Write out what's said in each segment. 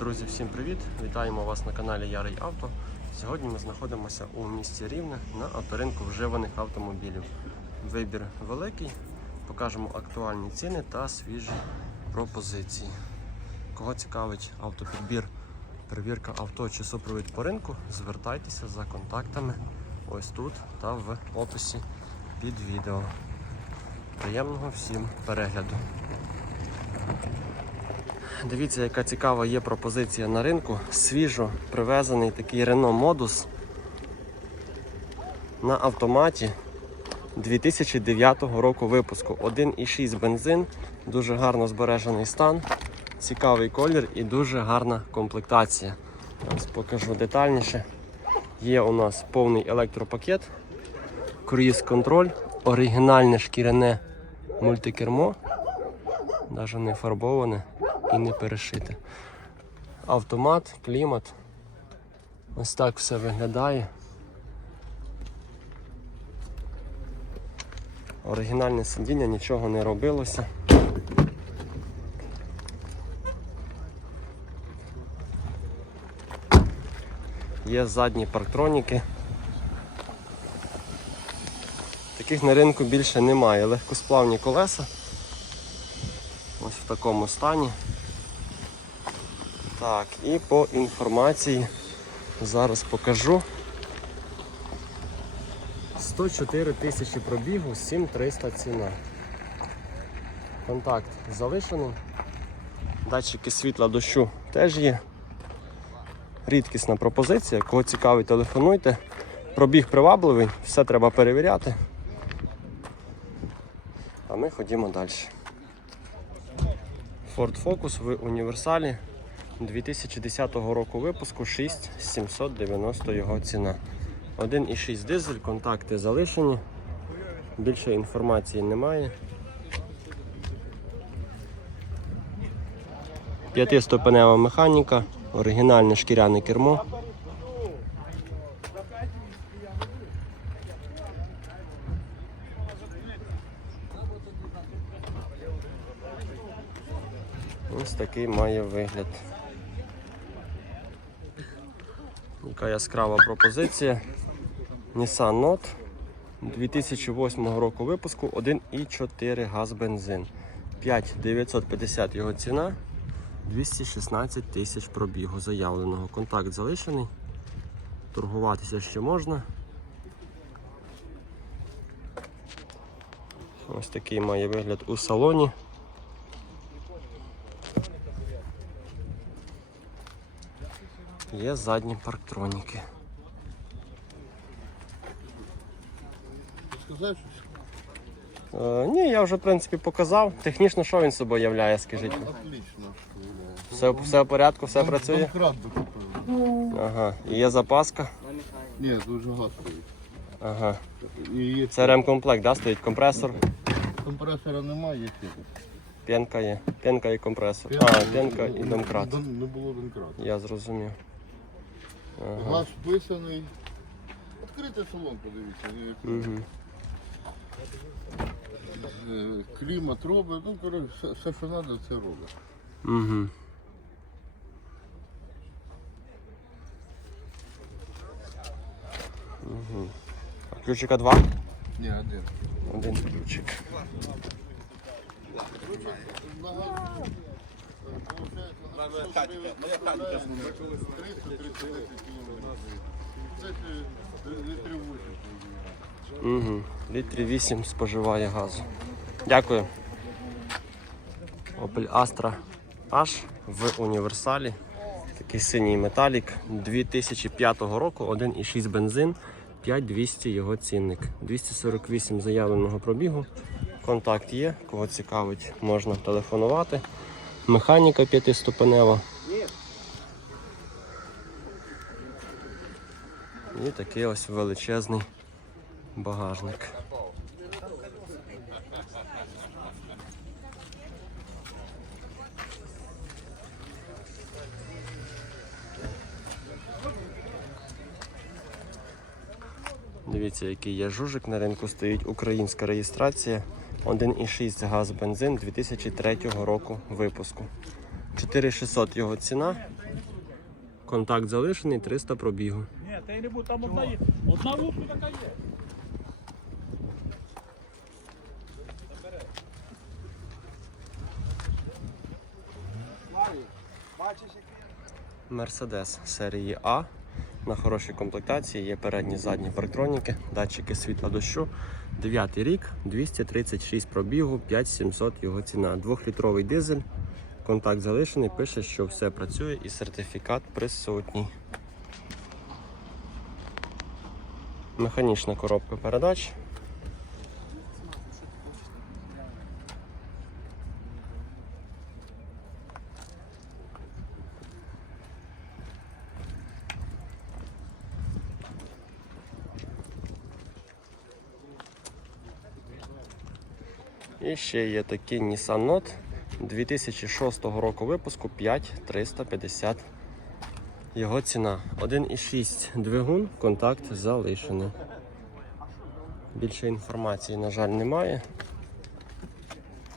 Друзі, всім привіт! Вітаємо вас на каналі Ярий Авто. Сьогодні ми знаходимося у місті Рівне на авторинку вживаних автомобілів. Вибір великий, покажемо актуальні ціни та свіжі пропозиції. Кого цікавить автопідбір, перевірка авто чи супровід по ринку, звертайтеся за контактами ось тут та в описі під відео. Приємного всім перегляду! Дивіться, яка цікава є пропозиція на ринку. Свіжо привезений такий Renault Modus на автоматі 2009 року випуску. 1,6 бензин, дуже гарно збережений стан, цікавий колір і дуже гарна комплектація. Ось покажу детальніше. Є у нас повний електропакет, круїз контроль, оригінальне шкіряне мультикермо, навіть не фарбоване і не перешите. Автомат, клімат. Ось так все виглядає. Оригінальне сидіння, нічого не робилося. Є задні парктроніки. Таких на ринку більше немає. Легкосплавні колеса. Ось в такому стані. Так, і по інформації зараз покажу. 104 тисячі пробігу, 7300 ціна. Контакт залишений. Датчики світла дощу теж є. Рідкісна пропозиція. Кого цікавить, телефонуйте. Пробіг привабливий, все треба перевіряти. А ми ходімо далі. Ford Focus в універсалі 2010 року випуску 6790 його ціна. 1,6 дизель, контакти залишені. Більше інформації немає. П'ятиступенева механіка, оригінальне шкіряне кермо. Ось такий має вигляд. Яка яскрава пропозиція. Nissan Note 2008 року випуску 1,4 газ бензин. 5950 його ціна, 216 тисяч пробігу заявленого. Контакт залишений. Торгуватися ще можна. Ось такий має вигляд у салоні. Є задні парктроніки. Сказав, Е, ні, я вже в принципі показав. Технічно що він собою являє, скажіть? отлично. Все, все в порядку, все працює? Домкрат. Ага. І є запаска. Ні, дуже стоїть. Ага. І є Це ремкомплект, да? Стоїть компресор, компресора немає, є фільтр. п'янка є. П'янка і компресор. А, п'янка і домкрат. Не було домкрата. Я зрозумів. Ага. Газ вписаний. Відкритий салон, подивіться. Угу. Клімат робить, ну коротше, все, все, що треба, це робить. Угу. Угу. А ключика два? Ні, один. Один ключик. Угу. Літрів 8 споживає газу. Дякую. Opel Astra H в універсалі. Такий синій металік 2005 року, 1,6 бензин, 5200 його цінник. 248 заявленого пробігу. Контакт є, кого цікавить, можна телефонувати. Механіка п'ятиступенева. І такий ось величезний багажник. Дивіться, який є жужик на ринку стоїть українська реєстрація. 1,6 газ бензин 2003 року випуску. 4600 його ціна. Контакт залишений, 300 пробігу. Ні, та й не буду, там одна є. Одна лупка така є. Мерседес серії А на хорошій комплектації. Є передні задні парктроніки, датчики світла дощу. 9 рік, 236 пробігу, 5700 його ціна. Двохлітровий дизель. Контакт залишений, пише, що все працює і сертифікат присутній. Механічна коробка передач. І ще є такий Nissan Note 2006 року випуску 5350. Його ціна 1,6 двигун, контакт залишений. Більше інформації, на жаль, немає.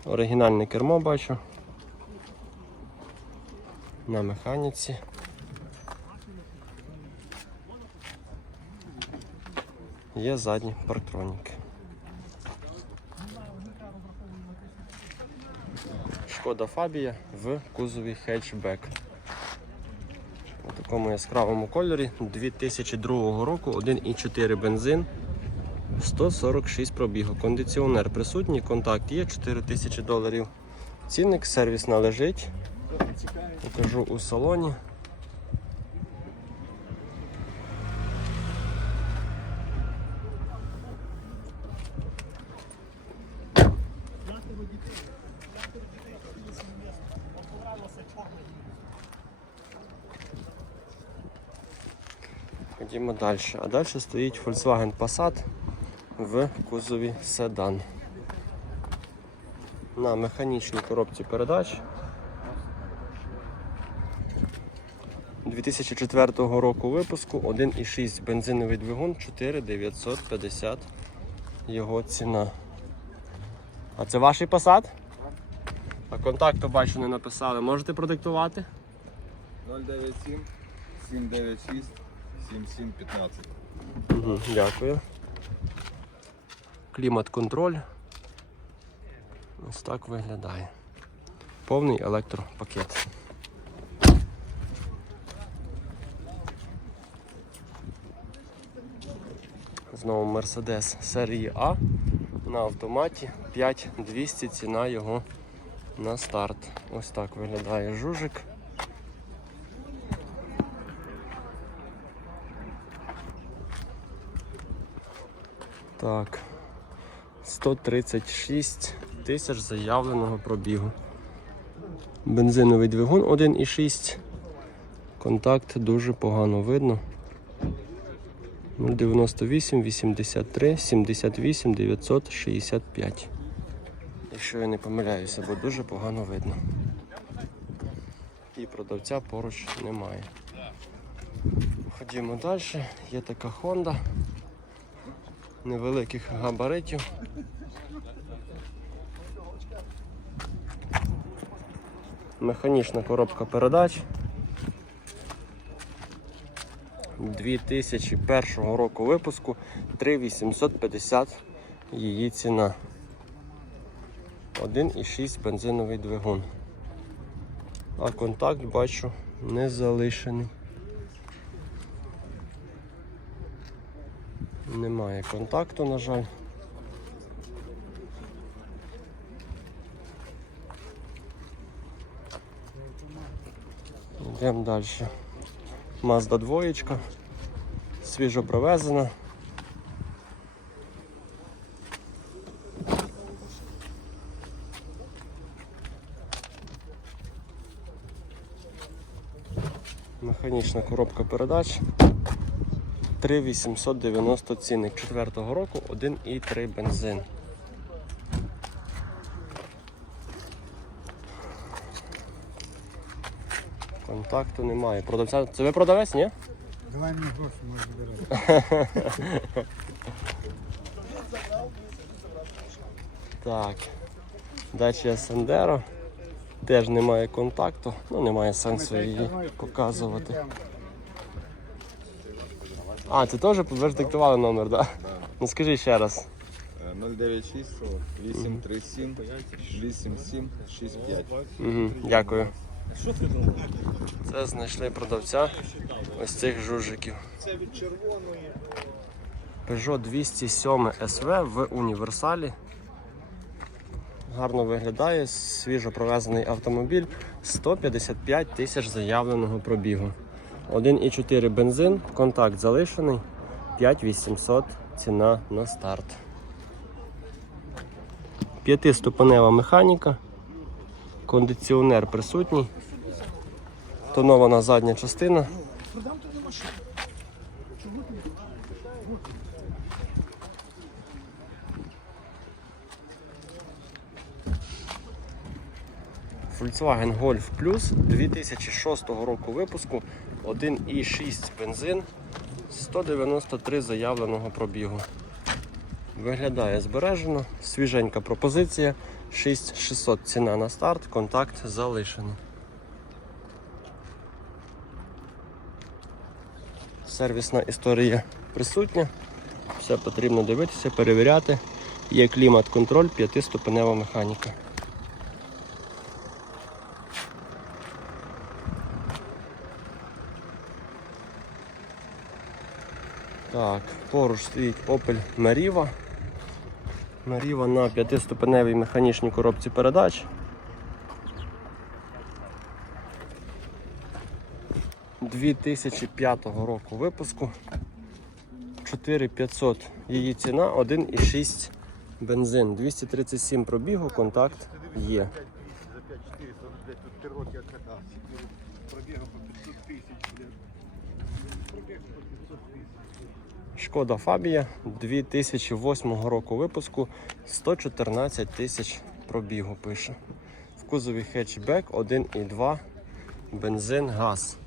Оригінальне кермо бачу. На механіці. Є задні парктроніки. Шкода Фабія в кузові хетчбек. У такому яскравому кольорі 2002 року 1,4 бензин, 146 пробігу. Кондиціонер присутній, контакт є, 4000 доларів. Цінник, сервіс належить. Покажу у салоні. Ходімо далі. А далі стоїть Volkswagen Passat в кузові седан. На механічній коробці передач. 2004 року випуску 1,6 бензиновий двигун 4950 його ціна. А це ваш Passat? А контакту бачу не написали. Можете продиктувати? 097 796 7715. Угу, дякую. Клімат-контроль. Ось так виглядає. Повний електропакет. Знову Mercedes серії А на автоматі 5200 ціна його на старт. Ось так виглядає жужик. Так. 136 тисяч заявленого пробігу. Бензиновий двигун 1,6. Контакт дуже погано видно. 098 83 78 965. Якщо я не помиляюся, бо дуже погано видно. І продавця поруч немає. Ходімо далі. Є така Honda невеликих габаритів. Механічна коробка передач. 2001 року випуску 3850 її ціна. 1,6 бензиновий двигун. А контакт бачу не залишений. Немає контакту, на жаль. Йдемо далі. Mazda двоєчка. Свіжо привезена. Механічна коробка передач. 3890 цінник 4-го року 1,3 бензин. Контакту немає. Продавця. Це ви продавець, ні? Давай мені гроші може забирати. Так. Дача Сандеро. Теж немає контакту, ну немає сенсу її показувати. А, це теж ви ж диктували номер, так? Да? Ну скажи ще раз. Е, 096 837 87 65. Угу, дякую. Це знайшли продавця ось цих жужиків. Це від червоної. Peugeot 207 SV в універсалі. Гарно виглядає, свіжо провезений автомобіль, 155 тисяч заявленого пробігу. 1,4 бензин, контакт залишений, 5800 ціна на старт. П'ятиступенева механіка, кондиціонер присутній, тонована задня частина. Volkswagen Golf Plus 2006 року випуску 1,6 бензин, 193 заявленого пробігу. Виглядає збережено, свіженька пропозиція, 6600 ціна на старт, контакт залишений. Сервісна історія присутня, все потрібно дивитися, перевіряти. Є клімат-контроль, п'ятиступенева механіка. Так, поруч стоїть Opel Meriva. Meriva на п'ятиступеневій механічній коробці передач. «2005 року випуску. 4500 її ціна, 1,6 бензин. 237 пробігу, контакт є. Шкода Фабія 2008 року випуску 114 тисяч пробігу пише. Кузові хетчбек 1,2 бензин, газ.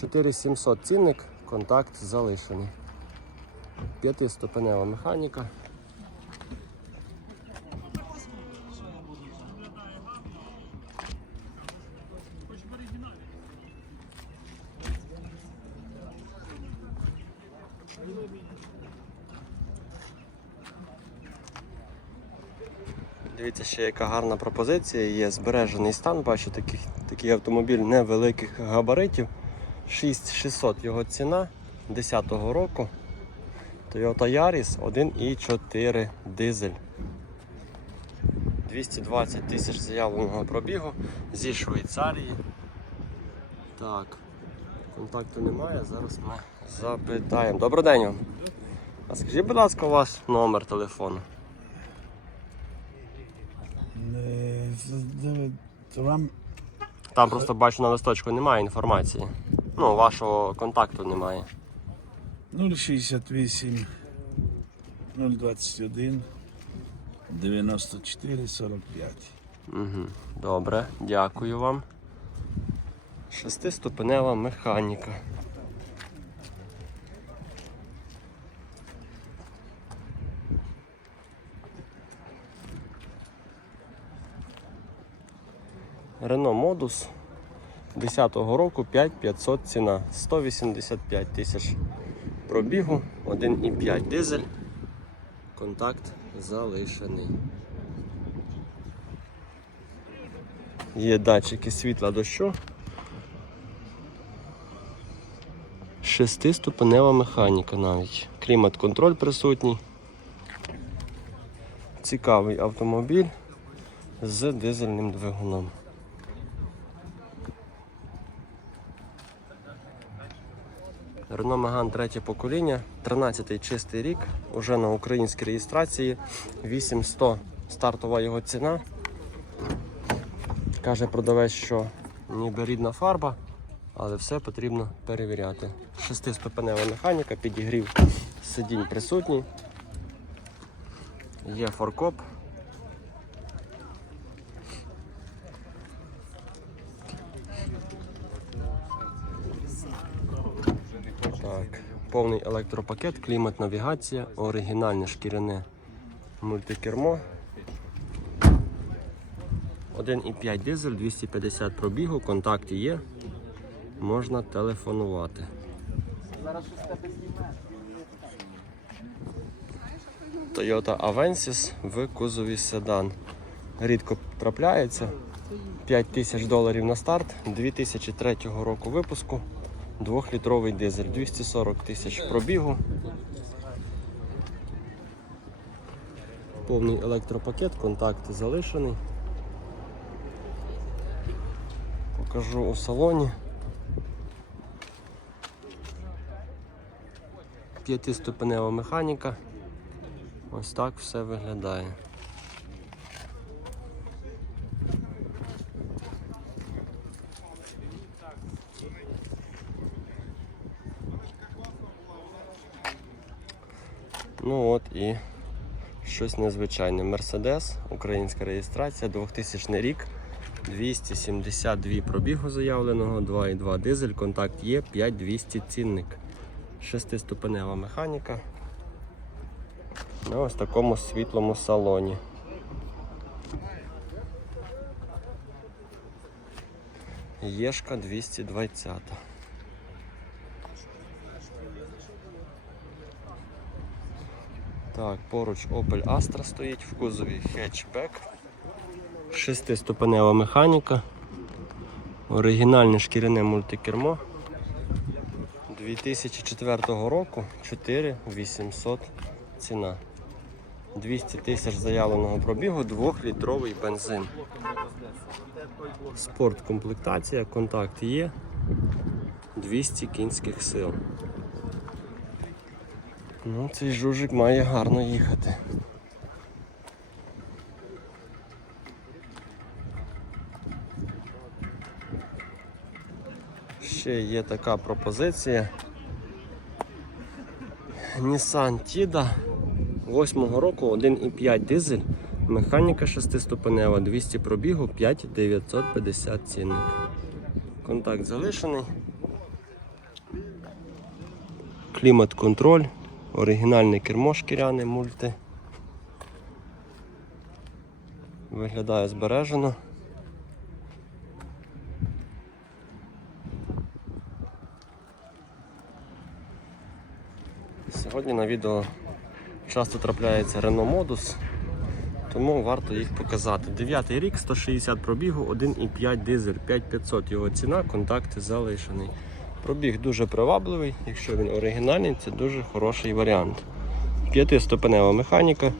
4700 цінник, контакт залишений. П'ятиступенева механіка. Дивіться, ще яка гарна пропозиція є. Збережений стан, бачу, такий, такий автомобіль невеликих габаритів. 6600 його ціна 10-го року. Toyota Yaris 1,4 дизель. 220 тисяч заявленого пробігу зі Швейцарії. Так, контакту немає, зараз ми запитаємо. Добрий день вам. А скажіть, будь ласка, ваш номер телефону. Е, Там просто бачу на листочку немає інформації. Ну, вашого контакту немає. 068 021 94 45. Угу. Добре, дякую вам. Шестиступенева механіка. Рено Модус 10-го року 5500 ціна, 185 тисяч пробігу, 1,5 дизель. Контакт залишений. Є датчики світла дощу. Шестиступенева механіка навіть. Клімат-контроль присутній. Цікавий автомобіль з дизельним двигуном. Renault Megane третє покоління, 13-й чистий рік, уже на українській реєстрації, 8100 стартова його ціна. Каже продавець, що ніби рідна фарба, але все потрібно перевіряти. Шестиступенева механіка, підігрів сидінь присутній. Є форкоп. Повний електропакет, клімат, навігація, оригінальне шкіряне мультикермо. 1,5 дизель, 250 пробігу, контакти є. Можна телефонувати. Toyota Avensis в кузові седан. Рідко трапляється. 5 тисяч доларів на старт, 2003 року випуску, 2-літровий дизель, 240 тисяч пробігу. Повний електропакет, контакти залишений. Покажу у салоні. П'ятиступенева механіка. Ось так все виглядає. Ну от і щось незвичайне. Мерседес, українська реєстрація, 2000 рік, 272 пробігу заявленого, 2,2 дизель, контакт є, 5200 цінник. Шестиступенева механіка. На ось такому світлому салоні. Єшка 220. Так, поруч Opel Astra стоїть в кузові хетчбек. Шестиступенева механіка. Оригінальне шкіряне мультикермо. 2004 року 4800 ціна. 200 тисяч заявленого пробігу, 2-літровий бензин. Спорт комплектація, контакт є. 200 кінських сил. Ну, цей жужик має гарно їхати. Ще є така пропозиція. Nissan Tida 8 року 1,5 дизель, механіка 6-ступенева, 200 пробігу, 5950 цінник. Контакт залишений. Клімат-контроль, оригінальне кермо шкіряне мульти. Виглядає збережено. Сьогодні на відео часто трапляється Renault Modus, тому варто їх показати. 9 рік, 160 пробігу, 1,5 дизель, 5500 його ціна, контакти залишений. Пробіг дуже привабливий, якщо він оригінальний, це дуже хороший варіант. П'ятиступенева механіка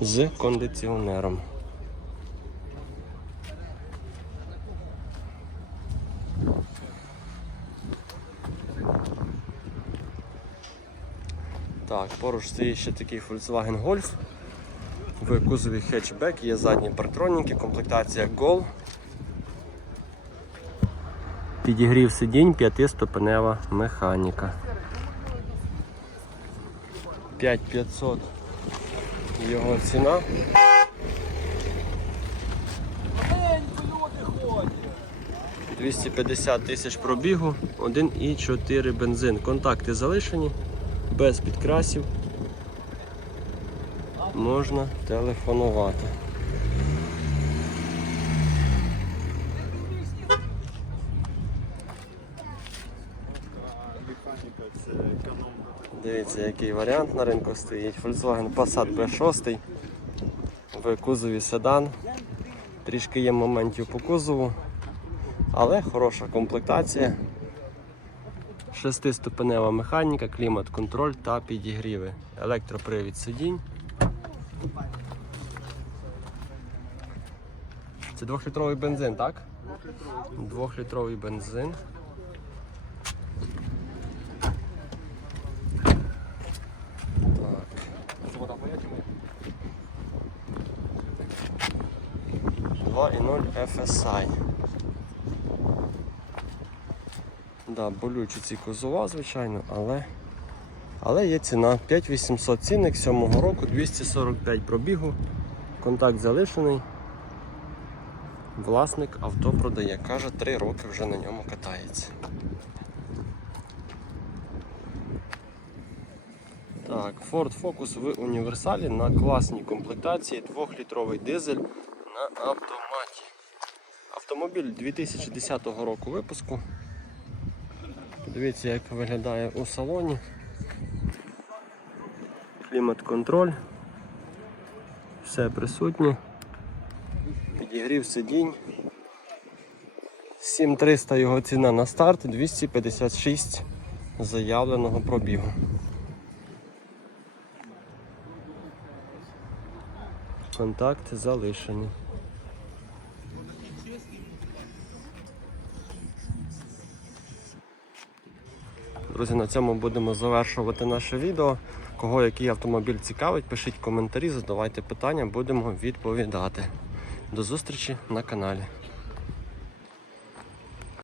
з кондиціонером. Так, поруч стоїть ще такий Volkswagen Golf. В кузові хетчбек, є задні партроніки, комплектація Gol. Підігрів сидінь, п'ятиступенева механіка. 5500 його ціна. – 250 тисяч пробігу, 1,4 бензин. Контакти залишені, без підкрасів. Можна телефонувати. Дивіться, який варіант на ринку стоїть. Volkswagen Passat B6 в кузові седан. Трішки є моментів по кузову, але хороша комплектація. Шестиступенева механіка, клімат-контроль та підігріви. Електропривід сидінь. Це двохлітровий бензин, так? Двохлітровий бензин. Так. 2.0 FSI. Да, болючі ці кузова, звичайно, але але є ціна 5800 цінник 7 року, 245 пробігу, контакт залишений. Власник авто продає, каже, 3 роки вже на ньому катається. Так, Ford Focus в універсалі на класній комплектації 2-літровий дизель на автоматі. Автомобіль 2010 року випуску. Подивіться, як виглядає у салоні. Клімат-контроль. Все присутнє. Підігрів сидінь. 7300 його ціна на старт, 256 заявленого пробігу. Контакти залишені. Друзі, на цьому будемо завершувати наше відео. Кого який автомобіль цікавить, пишіть коментарі, задавайте питання, будемо відповідати. До зустрічі на каналі.